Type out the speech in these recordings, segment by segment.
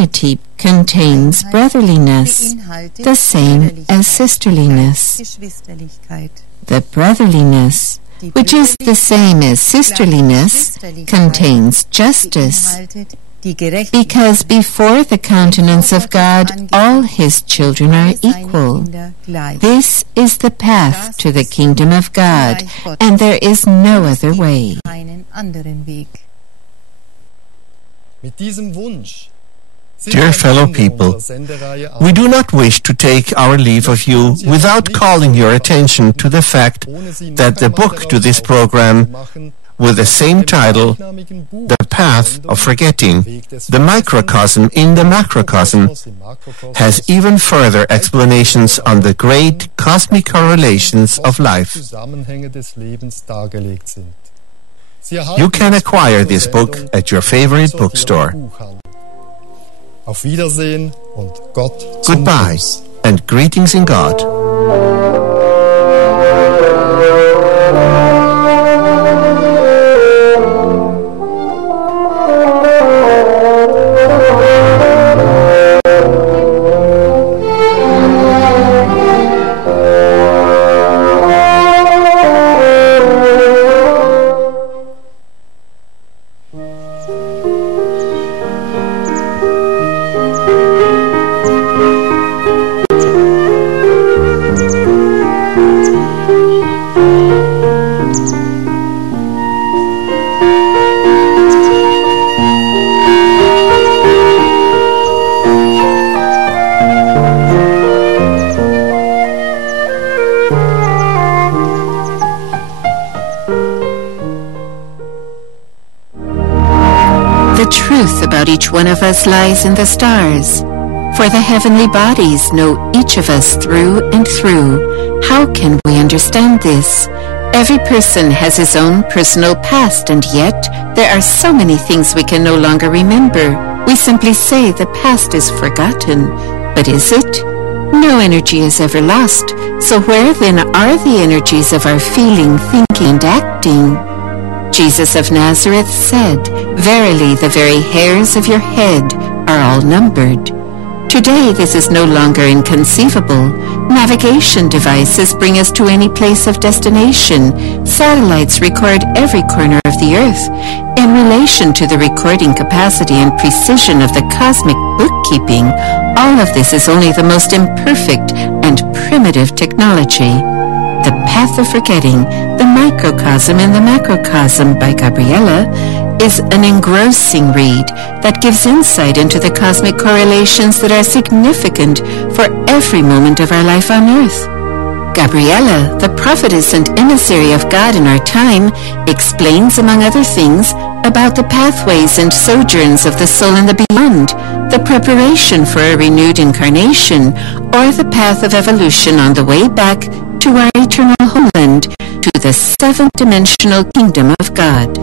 Unity contains brotherliness, the same as sisterliness. The brotherliness, which is the same as sisterliness, contains justice, because before the countenance of God all His children are equal. This is the path to the kingdom of God, and there is no other way. Dear fellow people, we do not wish to take our leave of you without calling your attention to the fact that the book to this program, with the same title, The Path of Forgetting, the Microcosm in the Macrocosm, has even further explanations on the great cosmic correlations of life. You can acquire this book at your favorite bookstore. Auf Wiedersehen und Gott zum Goodbye Gruß. and greetings in God. The truth about each one of us lies in the stars, for the heavenly bodies know each of us through and through. How can we understand this? Every person has his own personal past, and yet there are so many things we can no longer remember. We simply say the past is forgotten. But is it? No energy is ever lost. So where then are the energies of our feeling, thinking, and acting? Jesus of Nazareth said, "Verily, the very hairs of your head are all numbered." Today, this is no longer inconceivable. Navigation devices bring us to any place of destination. Satellites record every corner of the earth. In relation to the recording capacity and precision of the cosmic bookkeeping, all of this is only the most imperfect and primitive technology. The Path of Forgetting, the Microcosm and the Macrocosm by Gabriella, is an engrossing read that gives insight into the cosmic correlations that are significant for every moment of our life on earth. Gabriella, the prophetess and emissary of God in our time, explains, among other things, about the pathways and sojourns of the soul in the beyond, the preparation for a renewed incarnation, or the path of evolution on the way back to our eternal homeland, to the seventh-dimensional kingdom of God.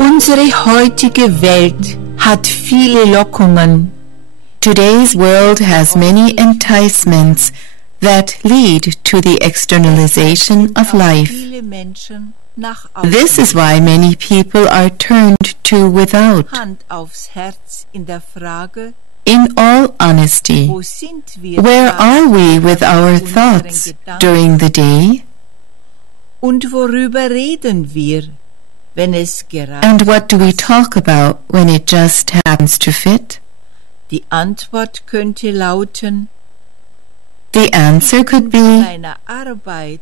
Unsere heutige Welt hat viele Lockungen. Today's world has many enticements that lead to the externalization of life. This is why many people are turned to without. In all honesty, where are we with our thoughts during the day? Und worüber reden wir, wenn es gerade And what do we talk about when it just happens to fit? Die Antwort könnte lauten: The answer could be, meiner Arbeit,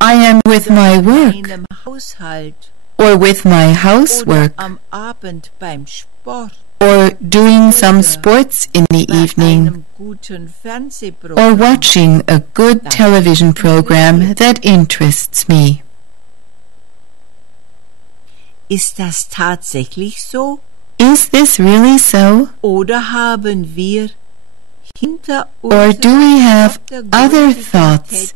I am with my work, meinem Haushalt, or with my oder housework, am Abend beim Sport, or doing some sports in the evening, or watching a good television program that interests me. Ist das tatsächlich so? Is this really so? Oder haben wir hinter Or do we have other thoughts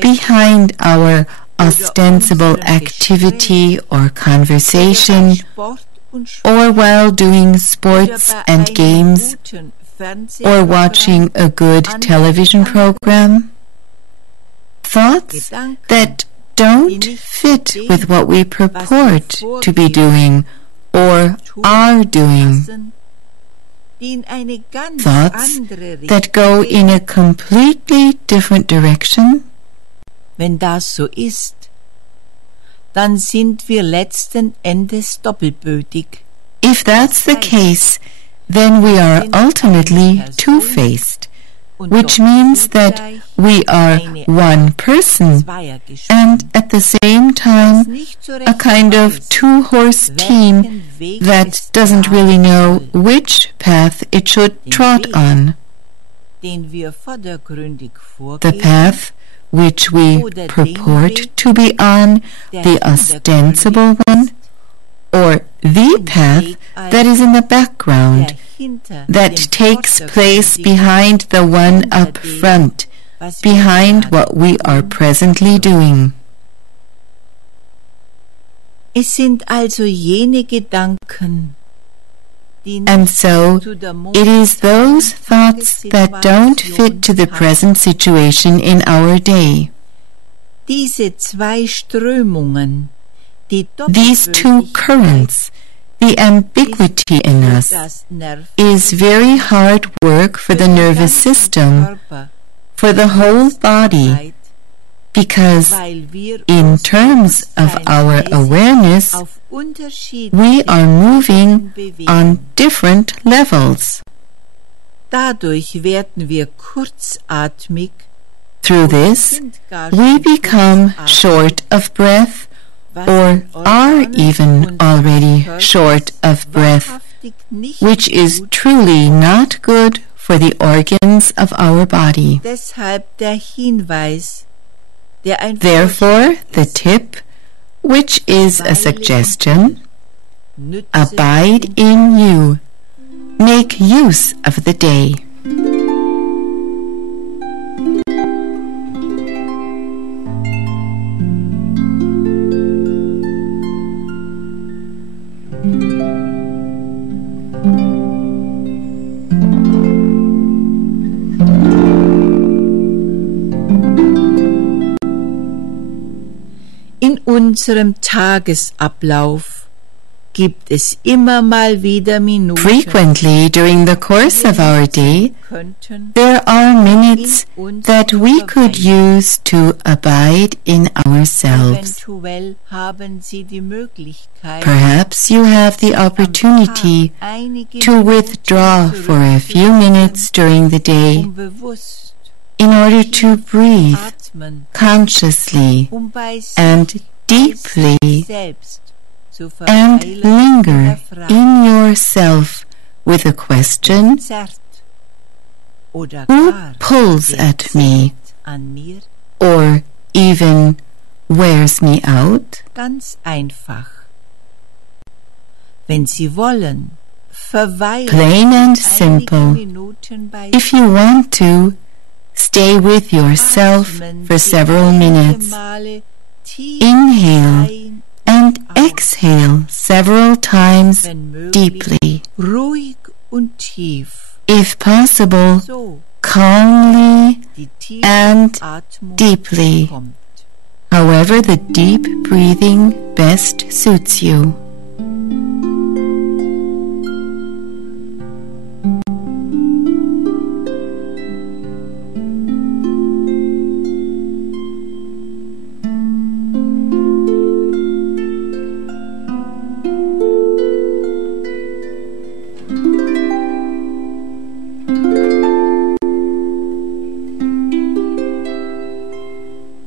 behind our ostensible activity or conversation, or while doing sports and games, or watching a good television program? Thoughts that don't fit with what we purport to be doing or are doing. Thoughts that go in a completely different direction? Wenn das so ist, dann sind wir letzten Endes doppelbödig. If that's the case, then we are ultimately two-faced, which means that we are one person and at the same time a kind of two-horse team that doesn't really know which path it should trot on. The path which we purport to be on, the ostensible one, or the path that is in the background, that takes place behind the one up front, behind what we are presently doing. Es sind also jene Gedanken, and so it is those thoughts that don't fit to the present situation in our day. Diese zwei Strömungen, these two currents, the ambiguity in us, is very hard work for the nervous system, for the whole body, because in terms of our awareness, we are moving on different levels. Dadurch werden wir kurzatmig. Through this, we become short of breath, or are even already short of breath, which is truly not good for the organs of our body. Therefore, the tip, which is a suggestion, abide in you. Make use of the day. In unserem Tagesablauf gibt es immer mal wieder Minuten. Frequently during the course of our day, there are minutes that we could use to abide in ourselves. Perhaps you have the opportunity to withdraw for a few minutes during the day in order to breathe consciously and deeply and linger in yourself with a question: who pulls at me, or even wears me out? Ganz einfach. Wenn Sie wollen, verweilen plain and simple. If you want to, stay with yourself for several minutes. Inhale and exhale several times deeply. Ruhig und tief. If possible, calmly and deeply. However the deep breathing best suits you.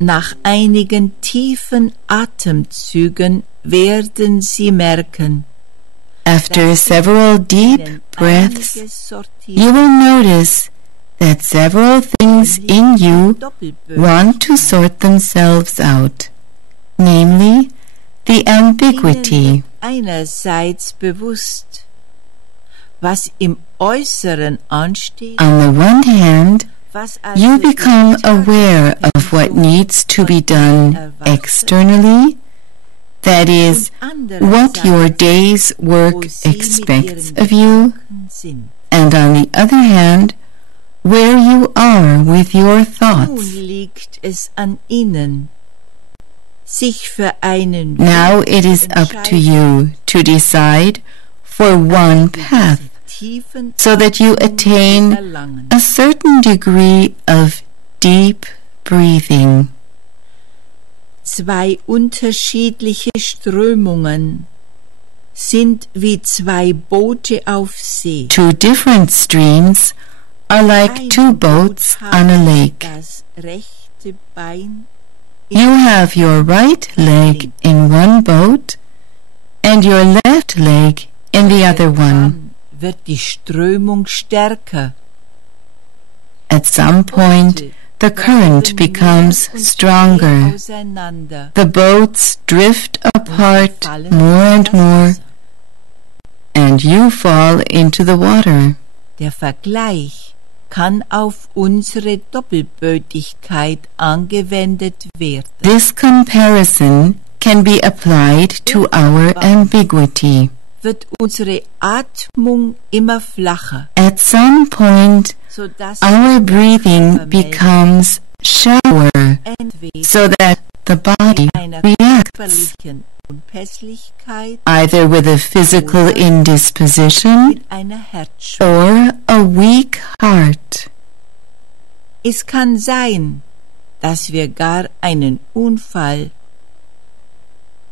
Nach einigen tiefen Atemzügen werden Sie merken, After several deep breaths, you will notice that several things in you want to sort themselves out, namely the ambiguity. Einerseits bewusst, was im Äußeren ansteht, On the one hand, was also you become aware of what needs to be done externally, that is, what your day's work expects of you, and on the other hand, where you are with your Nun thoughts. liegt es an Ihnen, sich für einen Now Weg it is zu up to entscheiden, you to decide for one path, tiefen so that you attain erlangen. a certain degree of deep breathing. Zwei unterschiedliche Strömungen sind wie zwei Boote auf See. Two different streams are like two boats on a lake. Das rechte Bein You have your right leg in one boat and your left leg in the other one. Dann wird die Strömung stärker. At some point, the current becomes stronger. Auseinander. The boats drift apart more and more, and you fall into the water. Der Vergleich kann auf unsere Doppelbötigkeit angewendet werden. This comparison can be applied to our ambiguity. Wird unsere Atmung immer flacher, At some point, sodass our breathing becomes shallower, entweder so that the body einer reacts körperlichen Unpässlichkeit either with a physical indisposition mit einer Herzschwäche. or a weak heart. Es kann sein, dass wir gar einen Unfall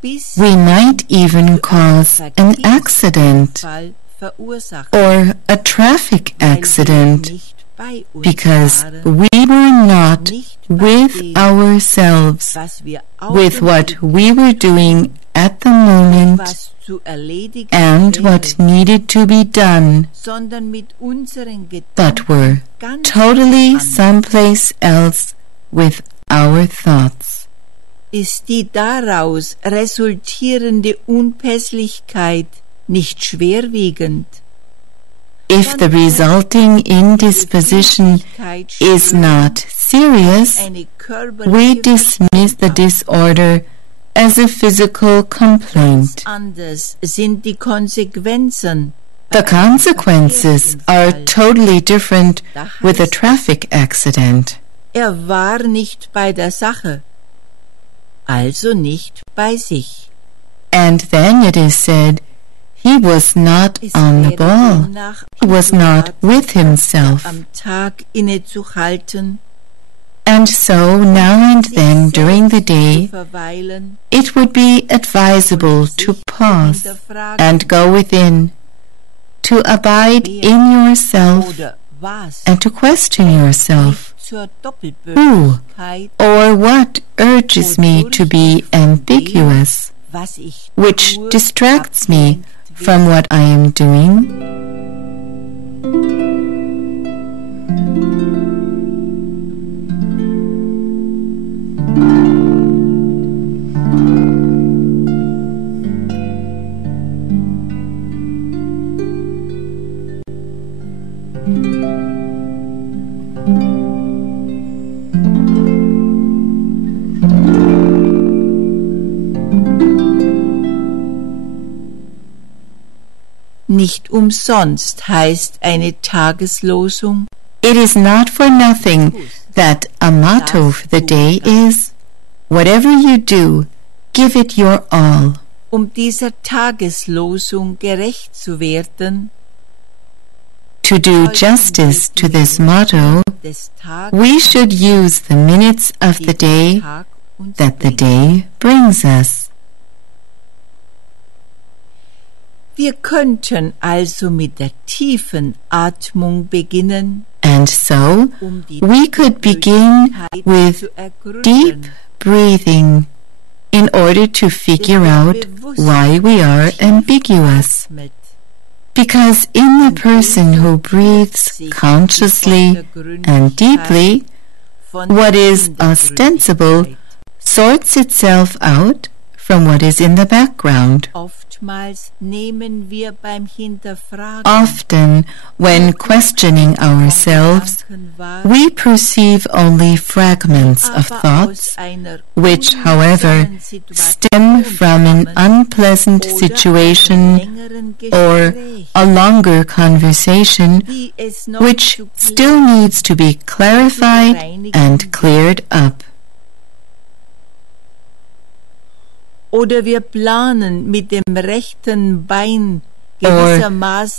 bis We might even cause an accident Unfall verursachen, or a traffic weil wir accident nicht bei uns because waren, we were not nicht bei with dem, ourselves, was wir with what augenblicklich we were doing at the moment was zu erledigen and wäre, what needed to be done, sondern mit unseren but were Gedanken ganz totally anders. someplace else with our thoughts. Ist die daraus resultierende Unpässlichkeit nicht schwerwiegend, If the resulting indisposition is not serious, eine we körperliche dismiss the disorder as a physical complaint. Anders sind die Konsequenzen. The consequences are totally different with a traffic accident. War nicht bei der Sache, also nicht bei sich. And then it is said, he was not Es on the wäre ball. demnach He was not with himself. am Tag innezuhalten, And so now and then during the zu day, verweilen, it would be advisable to pause hinterfragen, and go within, to abide in yourself oder was and to question yourself, zur who Doppelbötigkeit, or what urges me to be ambiguous, was ich which tue, distracts me ablenkt from wird. what I am doing? Nicht umsonst heißt eine Tageslosung, It is not for nothing that a motto for the day is, whatever you do, give it your all. dieser Tageslosung gerecht zu werden, To do justice to this motto, des Tages, we should use the minutes of the day Tag uns that the bringt. day brings us. Wir könnten also mit der tiefen Atmung beginnen, And so, die we could begin Doppelbötigkeit with zu ergründen, deep breathing in order to figure out why we are ambiguous. Because in the person who breathes consciously and deeply, what is ostensible sorts itself out from what is in the background. Often, when questioning ourselves, we perceive only fragments of thoughts, which, however, stem from an unpleasant situation or a longer conversation, which still needs to be clarified and cleared up. Oder wir planen mit dem rechten Bein or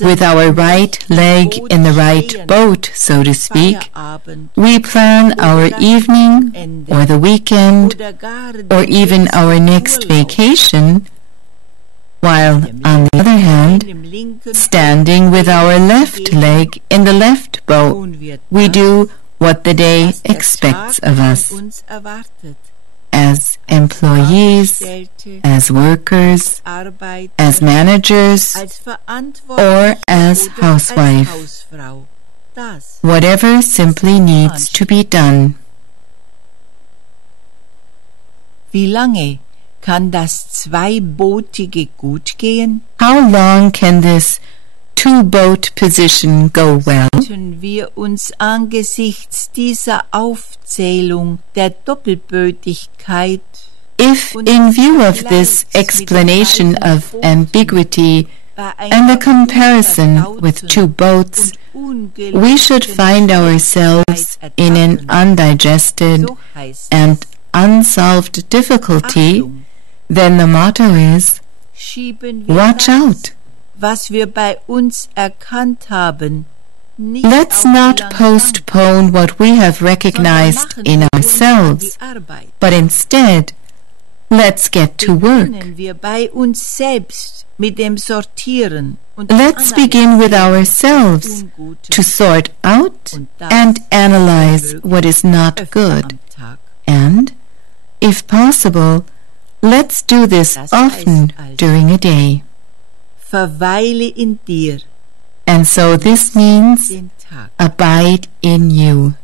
with our right leg in the right boat, so to speak, we plan our evening or the weekend or even our next vacation, while on the other hand, standing with our left leg in the left boat, we do what the day expects of us. As employees, as workers, as managers, or as housewife. Whatever simply needs to be done. Wie lange kann das Zweibootige gut gehen? How long can this two-boat position go well? Wir uns angesichts dieser Aufzählung der Doppelbötigkeit, if in view of this explanation of ambiguity and the comparison with two boats, we should find ourselves in an undigested and unsolved difficulty, then the motto is, watch out. Was wir bei uns erkannt haben, let's not postpone what we have recognized in ourselves, but instead, let's get to work. Let's begin with ourselves to sort out and analyze what is not good. And, if possible, let's do this often during a day. Verweile in dir. And so this means abide in you.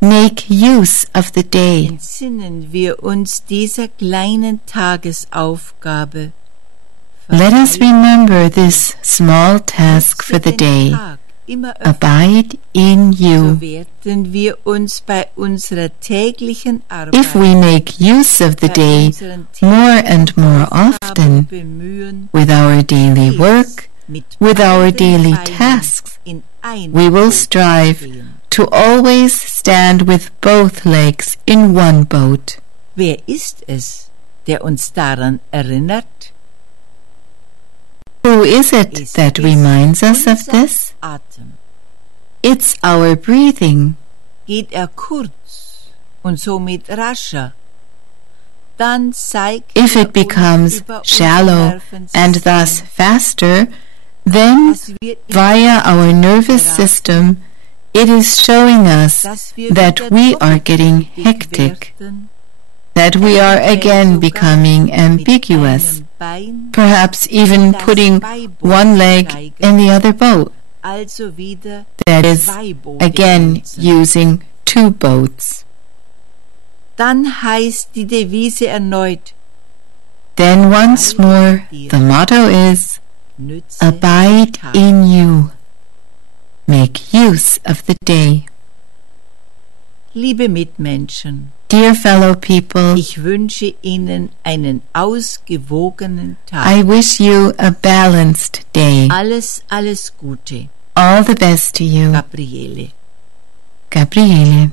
Make use of the day. Entsinnen wir uns dieser kleinen Tagesaufgabe. Let us remember this small task for the day. Abide in you. If we make use of the day more and more often, with our daily work, with our daily tasks, we will strive to always stand with both legs in one boat. Wer ist es, der uns daran erinnert? Who is it that reminds us of this? It's our breathing. Geht kurz und somit rascher, dann zeigt if it becomes shallow and thus faster, then via our nervous system it is showing us that we are getting hectic, that we are again becoming ambiguous, perhaps even putting one leg in the other boat. That is, again using two boats. Dann heißt die Devise erneut. Then once more the motto is, abide in you. Make use of the day. Liebe Mitmenschen, dear fellow people, ich wünsche Ihnen einen ausgewogenen Tag. I wish you a balanced day. Alles Gute. All the best to you. Gabriele. Gabriele.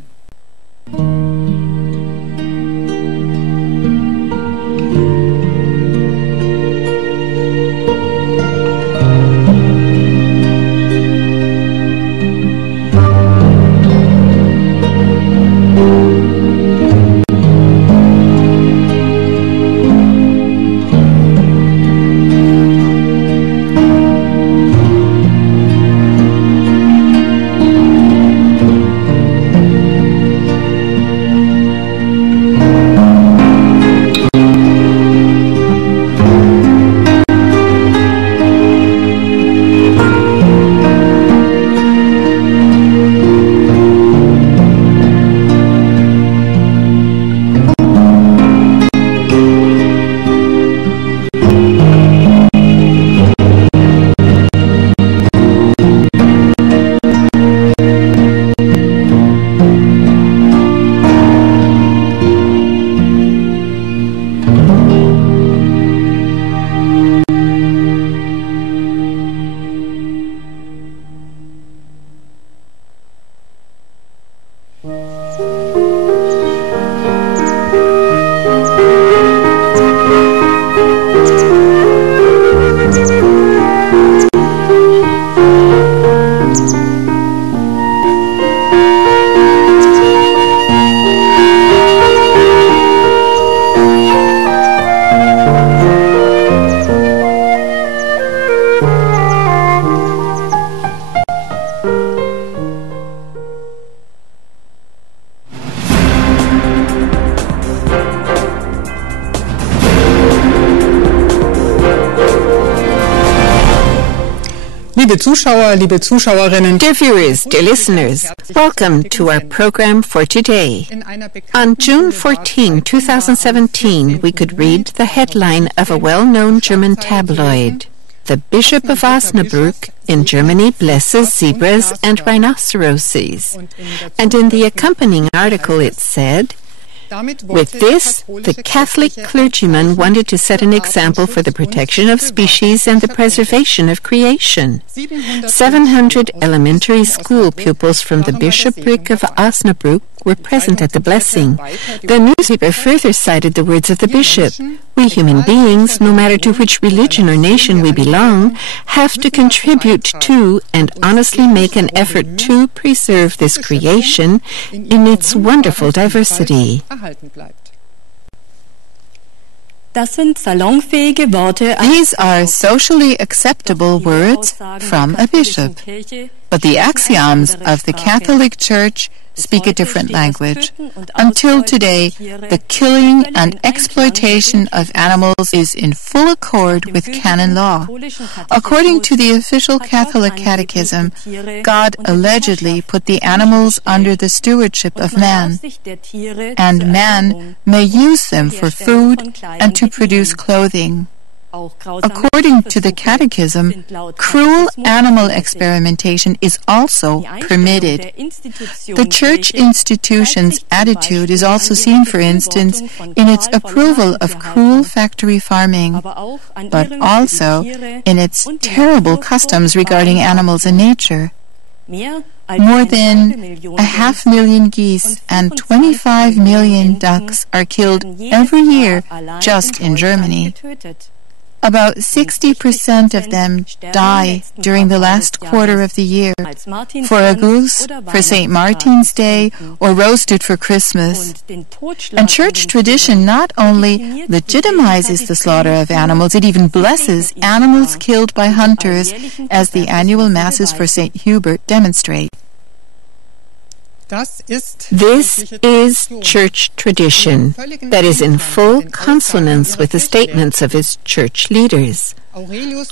Liebe Zuschauer, liebe Zuschauerinnen. Dear viewers, dear listeners, welcome to our program for today. On June 14, 2017, we could read the headline of a well-known German tabloid. The Bishop of Osnabrück in Germany blesses zebras and rhinoceroses. And in the accompanying article it said, with this, the Catholic clergyman wanted to set an example for the protection of species and the preservation of creation. 700 elementary school pupils from the bishopric of Osnabrück were present at the blessing. The newspaper further cited the words of the bishop. We human beings, no matter to which religion or nation we belong, have to contribute to and honestly make an effort to preserve this creation in its wonderful diversity. These are socially acceptable words from a bishop, but the axioms of the Catholic Church speak a different language. Until today, the killing and exploitation of animals is in full accord with canon law. According to the official Catholic Catechism, God allegedly put the animals under the stewardship of man, and man may use them for food and to produce clothing. According to the Catechism, cruel animal experimentation is also permitted. The Church institution's attitude is also seen, for instance, in its approval of cruel factory farming, but also in its terrible customs regarding animals and nature. More than 500,000 geese and 25 million ducks are killed every year just in Germany. About 60% of them die during the last quarter of the year for a goose, for St. Martin's Day, or roasted for Christmas. And church tradition not only legitimizes the slaughter of animals, it even blesses animals killed by hunters, as the annual masses for St. Hubert demonstrate. This is church tradition that is in full consonance with the statements of its church leaders.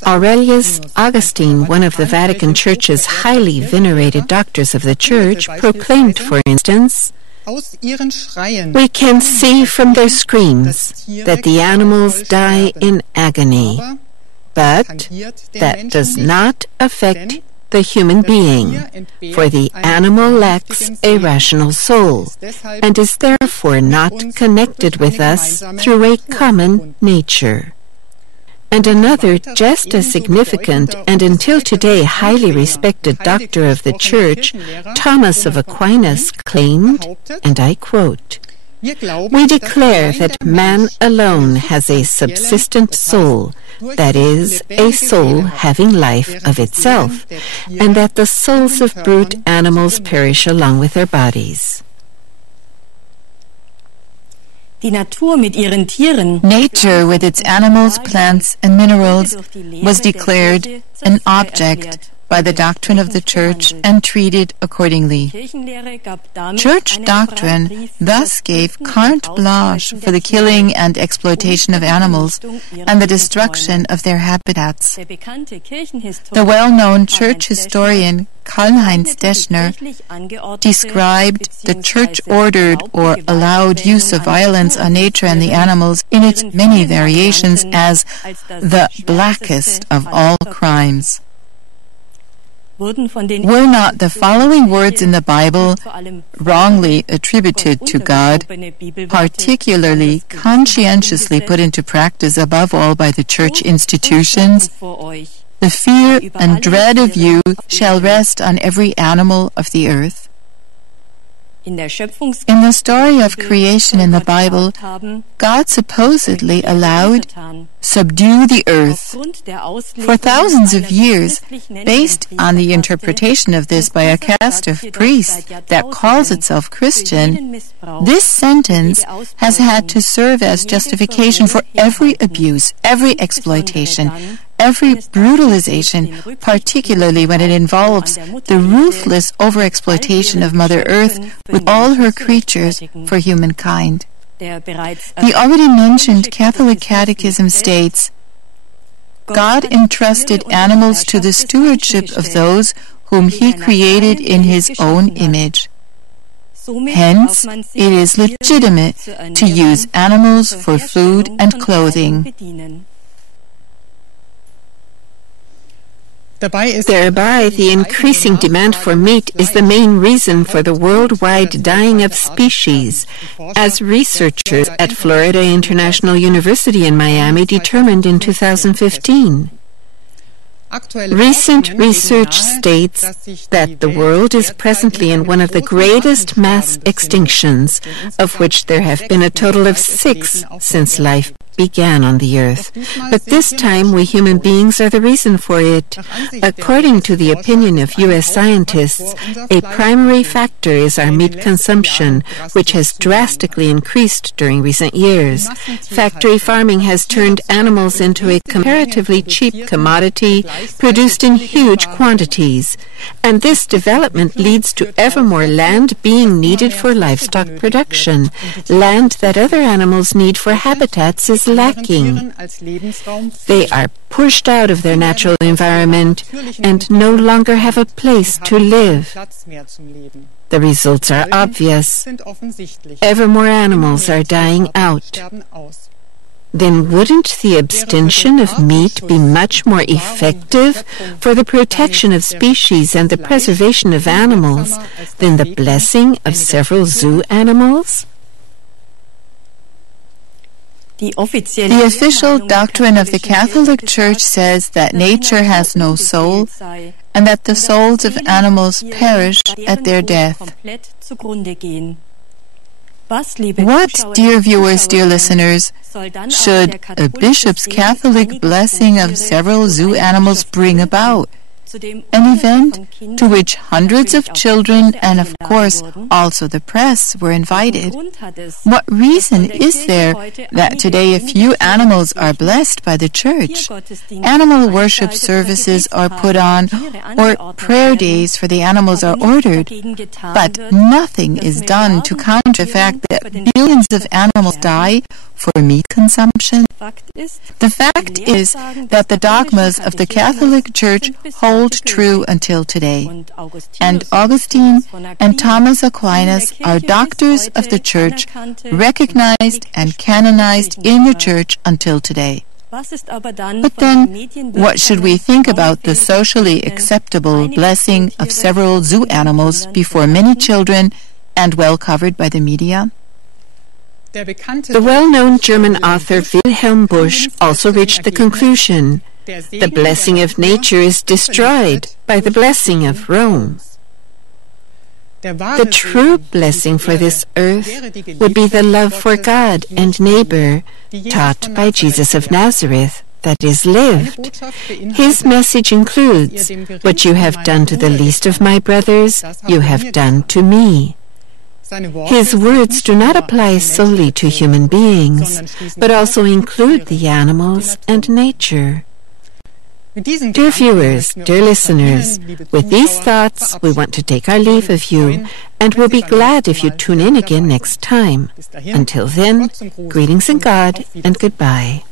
Aurelius Augustine, one of the Vatican Church's highly venerated doctors of the Church, proclaimed, for instance, "We can see from their screams that the animals die in agony, but that does not affect the human being, for the animal lacks a rational soul, and is therefore not connected with us through a common nature." And another just as significant and until today highly respected doctor of the Church, Thomas of Aquinas, claimed, and I quote, "We declare that man alone has a subsistent soul, that is, a soul having life of itself, and that the souls of brute animals perish along with their bodies." Nature, with its animals, plants, and minerals, was declared an object by the doctrine of the Church and treated accordingly. Church doctrine thus gave carte blanche for the killing and exploitation of animals and the destruction of their habitats. The well-known church historian Karl-Heinz Deschner described the church-ordered or allowed use of violence on nature and the animals in its many variations as the blackest of all crimes. Were not the following words in the Bible wrongly attributed to God, particularly conscientiously put into practice above all by the church institutions? The fear and dread of you shall rest on every animal of the earth. In the story of creation in the Bible, God supposedly allowed subdue the earth. For thousands of years, based on the interpretation of this by a caste of priests that calls itself Christian, this sentence has had to serve as justification for every abuse, every exploitation, every brutalization, particularly when it involves the ruthless overexploitation of Mother Earth with all her creatures for humankind. The already mentioned Catholic Catechism states, God entrusted animals to the stewardship of those whom He created in His own image. Hence, it is legitimate to use animals for food and clothing. Thereby, the increasing demand for meat is the main reason for the worldwide dying of species, as researchers at Florida International University in Miami determined in 2015. Recent research states that the world is presently in one of the greatest mass extinctions, of which there have been a total of 6 since life began on the earth. But this time we human beings are the reason for it. According to the opinion of U.S. scientists, a primary factor is our meat consumption, which has drastically increased during recent years. Factory farming has turned animals into a comparatively cheap commodity produced in huge quantities, and this development leads to ever more land being needed for livestock production. Land that other animals need for habitats is lacking. They are pushed out of their natural environment and no longer have a place to live. The results are obvious. Ever more animals are dying out. Then wouldn't the abstention of meat be much more effective for the protection of species and the preservation of animals than the blessing of several zoo animals? The official doctrine of the Catholic Church says that nature has no soul and that the souls of animals perish at their death. What, dear viewers, dear listeners, should a bishop's Catholic blessing of several zoo animals bring about? An event to which hundreds of children and, of course, also the press were invited. What reason is there that today a few animals are blessed by the Church? Animal worship services are put on, or prayer days for the animals are ordered, but nothing is done to counter the fact that billions of animals die for meat consumption. The fact is that the dogmas of the Catholic Church hold true until today, and Augustine and Thomas Aquinas are doctors of the Church, recognized and canonized in the Church until today. But then, what should we think about the socially acceptable blessing of several zoo animals before many children and well covered by the media? The well-known German author Wilhelm Busch also reached the conclusion: the blessing of nature is destroyed by the blessing of Rome. The true blessing for this earth would be the love for God and neighbor, taught by Jesus of Nazareth, that is lived. His message includes, "What you have done to the least of my brothers, you have done to me." His words do not apply solely to human beings, but also include the animals and nature. Dear viewers, dear listeners, with these thoughts we want to take our leave of you, and we'll be glad if you tune in again next time. Until then, greetings in God and goodbye.